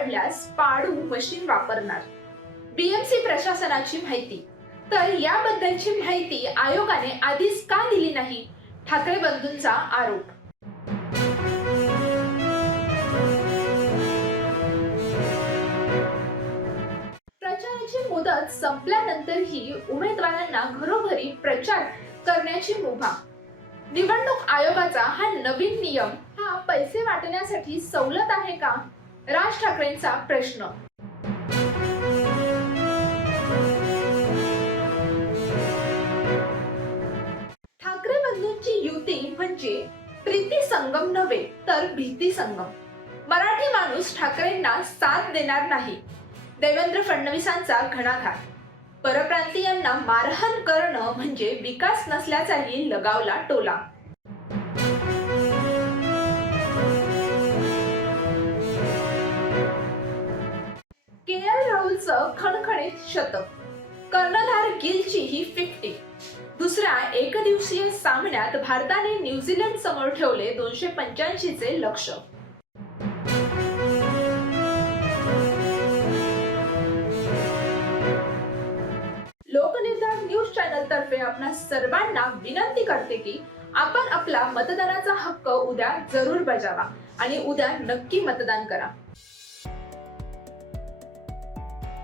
पडल्यास पाडू मशीन वापरणार. बीएमसी प्रशासनाची माहिती. तर याबद्दलची माहिती आयोगाने आधीच का दिली नाही? ठाकरे बंधूंचा आरोप. प्रचाराची मुदत संपल्यानंतरही उमेदवारांना घरोघरी प्रचार करण्याची मुभा. निवडणूक आयोगाचा हा नवीन नियम हा पैसे वाटण्यासाठी सवलत आहे का? राज ठाकरेंचा प्रश्न. ठाकरे बंधूंची युती म्हणजे प्रीती संगम नव्हे तर भीती संगम. मराठी माणूस ठाकरेंना साथ देणार नाही. देवेंद्र फडणवीसांचा घणाघात. परप्रांतीयांना मारहाण करणं म्हणजे विकास नसल्याचाही लगावला टोला. के.एल. राहुलचं खणखणीत शतक. कर्णधार गिलची ही 50. दुसऱ्या एकदिवसीय सामन्यात भारताने न्यूझीलंड समोर ठेवले 285 चे लक्ष्य. लोकनिर्धार न्यूज चॅनल तर्फे आपणा सर्वांना विनंती करते की आपण आपला मतदानाचा हक्क उद्या जरूर बजावा आणि उद्या नक्की मतदान करा.